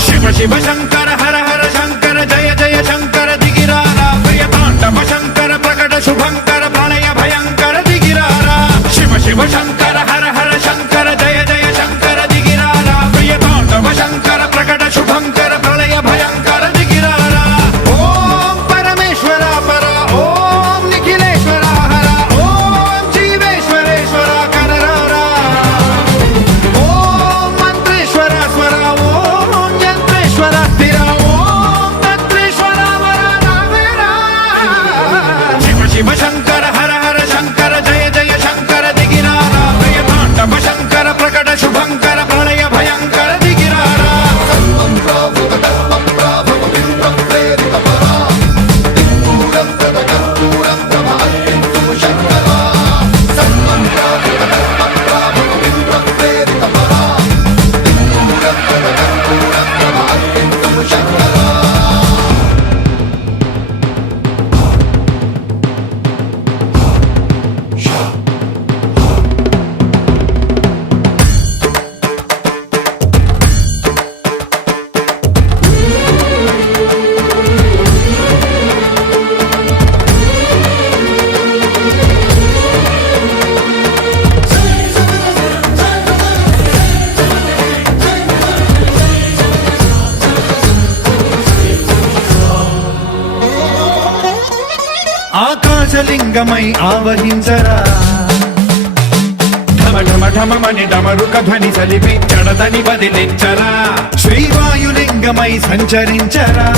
శివ శివ శంకర హర హర శంకర జయ జయ శంకర దిగిరారా ప్రియతాండవ శంకర ప్రకట శుభంకర ప్రళయ భయంకర దిగిరారా శివ శివ శంకర హర హర శంకర జయ జయ శంకర దిగిరారా ప్రియతాండవ శంకర ప్రకట శుభంకర ప్రళయ భయంకర దిగిరారా ఓం పరమేశ్వర పర ఓం నిఖిలేశ్వర హర ఓం జీవేశ్వరేశ్వర కరరారా ఓం మంత్రేశ్వర స్వర ఓం యంత్రేశ్వర స్థిర ఓం తంత్రేశ్వర వర నావేరా శివ శివ శంకర హర హర శంకర జయ జయ శంకర దిగిరారా ప్రియతాండవ శంకర ప్రకట శుభంకర ప్రళయ భయంకర దిగిరారా ఆకాశలింగమై ఆవహించరా ఢమ ఢమ ఢమమని డమరుక ధ్వని సలిపి జడదని బదిలించరా శ్రీవాయులింగమై సంచరించరా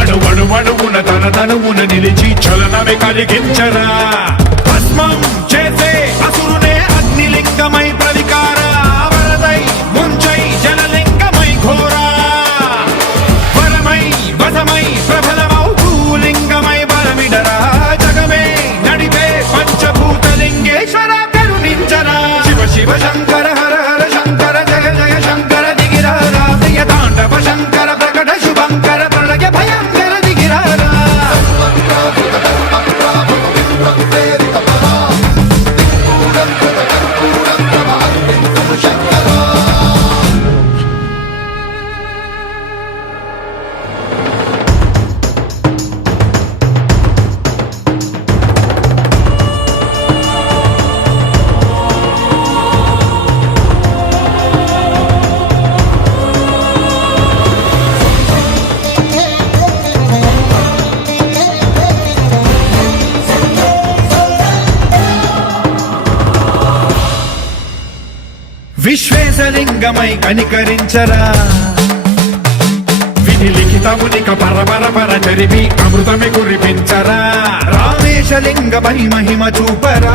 అణువణువున తన తనువున నిలిచి చలనమే కలిగించరా భస్మం చేసే అసురునే అగ్నిలింగమై ప్రవికార వరదై ముంచై జలలింగమై ఘోరా వరమై వసమై ప్రబలమౌ భూలింగమై బలమిడరా జగమే నడిపే పంచభూతలింగేశ్వర కరుణించరా శివ శివ శంకర హర హర శంకర జయ జయ శంకర దిగిరారా ప్రియతాండవ శంకర ప్రకట శుభంకర ప్రళయ భయంకర దిగిరారా విశ్వేశలింగమై కనికరించరా విధి లిఖితమునిక పరపర పర జరిపి అమృతమి కురిపించరా రామేశలింగమై మహిమ చూపరా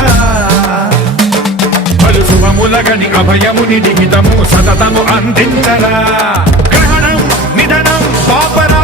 పలు శుభములగని అభయముని నిహితము సతతము అందించరా గ్రహణం నిధనం పాపరా